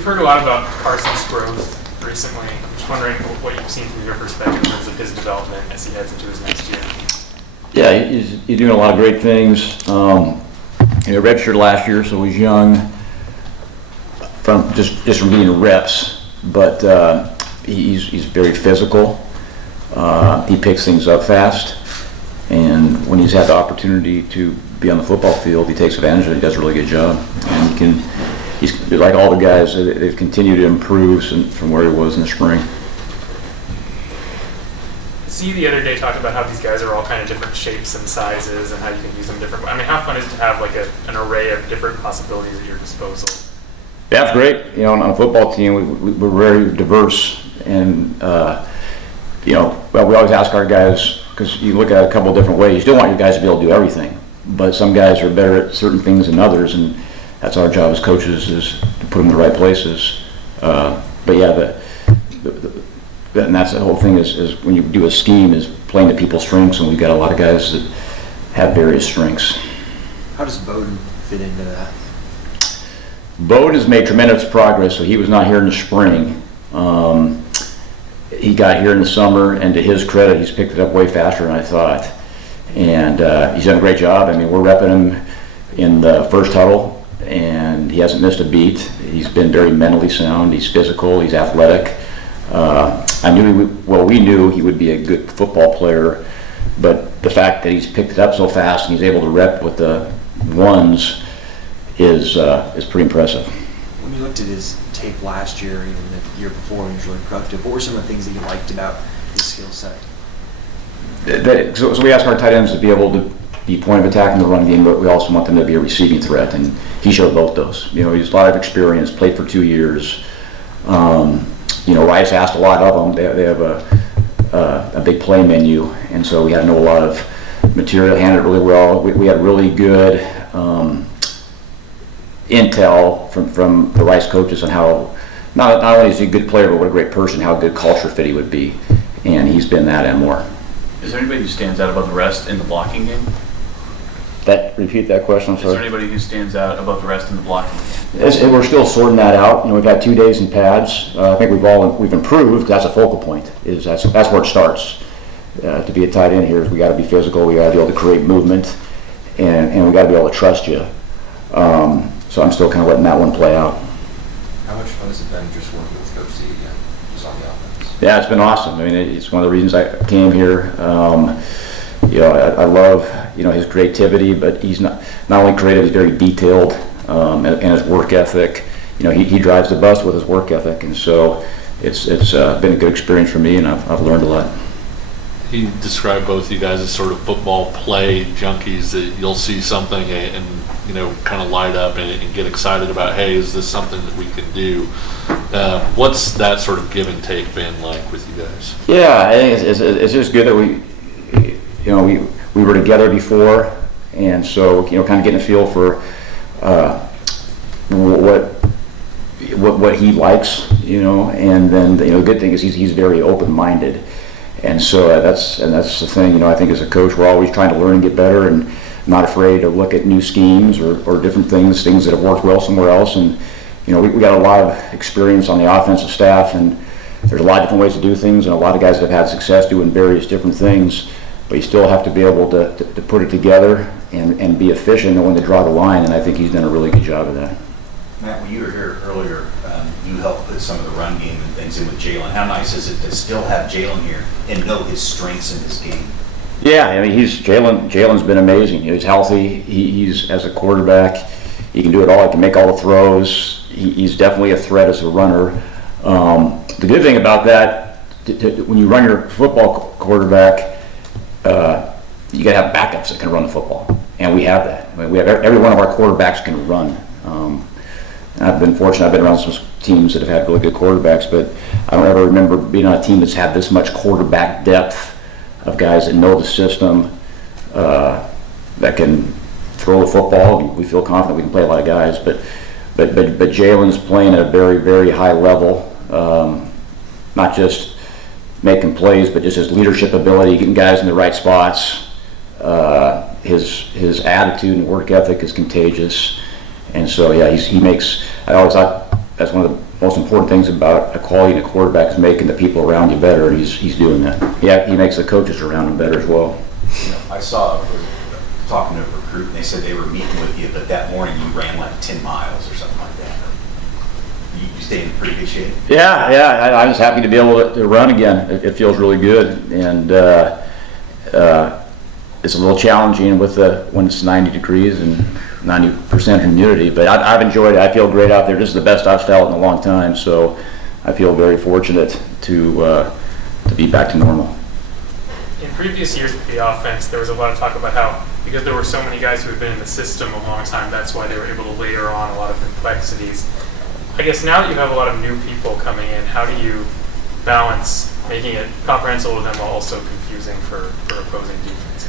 We've heard a lot about Carson's growth recently. I'm just wondering what you've seen from your perspective in terms of his development as he heads into his next year. Yeah, he's doing a lot of great things. Redshirt last year, so he's young from just from getting reps, but he's very physical. He picks things up fast, and when he's had the opportunity to be on the football field, he takes advantage of it. He does a really good job, and he's like all the guys. They've continued to improve from where he was in the spring. See, the other day talked about how these guys are all kind of different shapes and sizes and how you can use them different. I mean, how fun is it to have like an array of different possibilities at your disposal? Yeah, it's great. On a football team, we're very diverse, and we always ask our guys, because you look at it a couple of different ways. You still want your guys to be able to do everything, but some guys are better at certain things than others, and that's our job as coaches, is to put them in the right places. But yeah, and that's the whole thing is when you do a scheme is playing to people's strengths, and we've got a lot of guys that have various strengths. How does Bowden fit into that? Bowden has made tremendous progress, so he was not here in the spring. He got here in the summer, and to his credit, he's picked it up way faster than I thought. And he's done a great job. I mean, we're repping him in the first huddle, and he hasn't missed a beat. He's been very mentally sound. He's physical. He's athletic. We knew he would be a good football player, but the fact that he's picked it up so fast and he's able to rep with the ones is pretty impressive. When you looked at his tape last year, even the year before, he was really productive. What were some of the things that you liked about his skill set? So we ask our tight ends to be able to be point of attack in the run game, but we also want them to be a receiving threat, and he showed both those. He's a lot of experience, played for 2 years. Rice asked a lot of them. They have a big play menu, and so we had to know a lot of material, handled it really well. We had really good intel from the Rice coaches on how not only is he a good player, but what a great person, how good culture fit he would be, and he's been that and more. Is there anybody who stands out above the rest in the blocking game? Repeat that question, I'm sorry. Is there anybody who stands out above the rest in the blocking game? We're still sorting that out. We've had 2 days in pads. I think we've improved. That's a focal point. That's where it starts. To be a tight end here, we got to be physical. We got to be able to create movement, and we got to be able to trust you. So I'm still kind of letting that one play out. How much fun has it been just working with Coach Z again, just on the offense? Yeah, it's been awesome. I mean, it's one of the reasons I came here. I love his creativity, but he's not only creative, he's very detailed, and his work ethic. He drives the bus with his work ethic, and so it's been a good experience for me, and I've learned a lot. He described both you guys as sort of football play junkies, that you'll see something and kind of light up and get excited about, hey, is this something that we can do? What's that sort of give and take been like with you guys? Yeah, I think it's just good that we were together before, and so kind of getting a feel for what he likes, and then the good thing is he's very open-minded, and so that's the thing. I think as a coach, we're always trying to learn and get better, and not afraid to look at new schemes or different things that have worked well somewhere else. And we got a lot of experience on the offensive staff, and there's a lot of different ways to do things, and a lot of guys that have had success doing various different things. But you still have to be able to put it together and be efficient and when to draw the line, and I think he's done a really good job of that. Matt, when you were here earlier, you helped put some of the run game and things in with Jalen. How nice is it to still have Jalen here and know his strengths in his game? Yeah, I mean, Jalen's been amazing. He's healthy. He's as a quarterback, he can do it all. He can make all the throws. He's definitely a threat as a runner. The good thing about that, when you run your football quarterback, you got to have backups that can run the football, and we have that. We have every one of our quarterbacks can run. I've been fortunate. I've been around some teams that have had really good quarterbacks, but I don't ever remember being on a team that's had this much quarterback depth of guys that know the system, that can throw the football. We feel confident we can play a lot of guys, but Jalen's playing at a very, very high level, not just making plays, but just his leadership ability, getting guys in the right spots. His attitude and work ethic is contagious, and so yeah, he makes. I always thought that's one of most important things about a quality in a quarterback is making the people around you better, and he's doing that. Yeah, he makes the coaches around him better as well. You know, I saw, talking to a recruit, and they said they were meeting with you, but that morning you ran like 10 miles or something like that. You stayed in pretty good shape? Yeah, I'm just happy to be able to run again. It feels really good, and it's a little challenging when it's 90 degrees and 90% humidity, but I've enjoyed it. I feel great out there. This is the best I've felt in a long time, so I feel very fortunate to be back to normal. In previous years with the offense, there was a lot of talk about how, because there were so many guys who had been in the system a long time, that's why they were able to layer on a lot of complexities. I guess now that you have a lot of new people coming in, how do you balance making it comprehensible to them while also confusing for opposing defenses?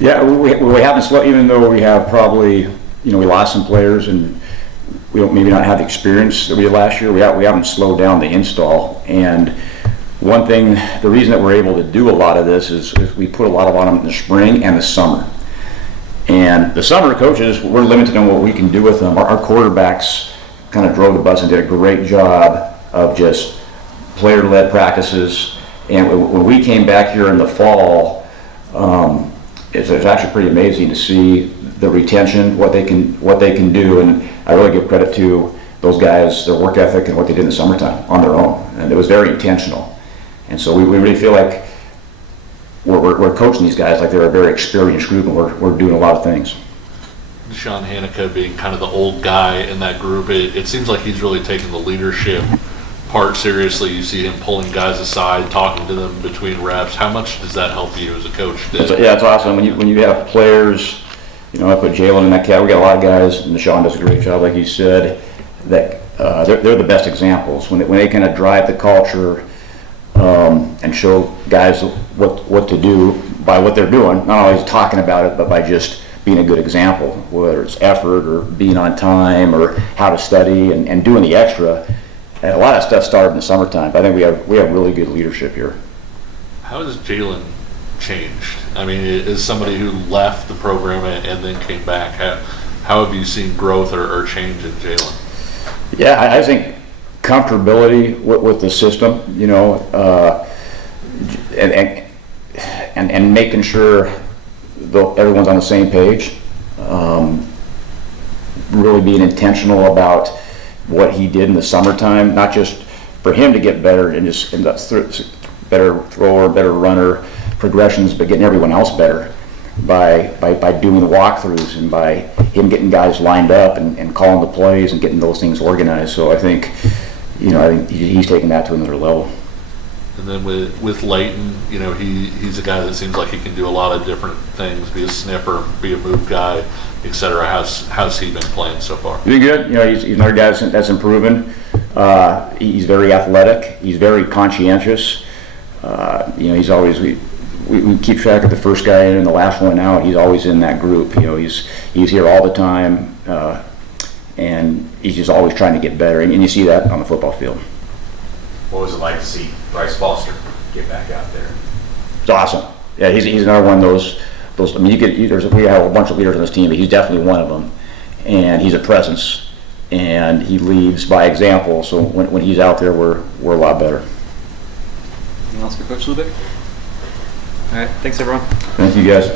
Yeah, we haven't slowed, even though we have probably, we lost some players and we don't maybe not have the experience that we did last year. We haven't slowed down the install. And one thing, the reason that we're able to do a lot of this is we put a lot on them in the spring and the summer. And the summer coaches, we're limited on what we can do with them. Our quarterbacks kind of drove the bus and did a great job of just player-led practices. And when we came back here in the fall, it's actually pretty amazing to see the retention, what they can do, and I really give credit to those guys, their work ethic, and what they did in the summertime on their own, and it was very intentional. And so we really feel like we're coaching these guys like they're a very experienced group, and we're doing a lot of things. Sean Hanukkah being kind of the old guy in that group, it seems like he's really taken the leadership part seriously. You see him pulling guys aside, talking to them between reps. How much does that help you as a coach? Yeah, it's awesome when you have players. I put Jalen in that cat. We got a lot of guys, and Sean does a great job, like you said. That they're the best examples when they kind of drive the culture and show guys what to do by what they're doing. Not always talking about it, but by just being a good example, whether it's effort or being on time or how to study and doing the extra. And a lot of stuff started in the summertime, but I think we have really good leadership here. How has Jalen changed? I mean, as somebody who left the program and then came back, how have you seen growth or change in Jalen? Yeah, I think comfortability with the system, and making sure everyone's on the same page. Really being intentional about what he did in the summertime, not just for him to get better and just end up better thrower, better runner, progressions, but getting everyone else better by doing the walkthroughs and by him getting guys lined up and calling the plays and getting those things organized. So I think he's taking that to another level. And then with Leighton, he's a guy that seems like he can do a lot of different things, be a sniffer, be a move guy, etc. How's he been playing so far? He's good. He's another guy that's improving. He's very athletic. He's very conscientious. He's always we keep track of the first guy in and the last one out. He's always in that group. He's here all the time, and he's just always trying to get better. And you see that on the football field. What was it like to see Bryce Foster get back out there? It's awesome. Yeah, he's another one of those. I mean, we have a bunch of leaders on this team, but he's definitely one of them. And he's a presence, and he leads by example. So when he's out there, we're a lot better. Anything else for Coach Lubick? All right, thanks everyone. Thank you guys.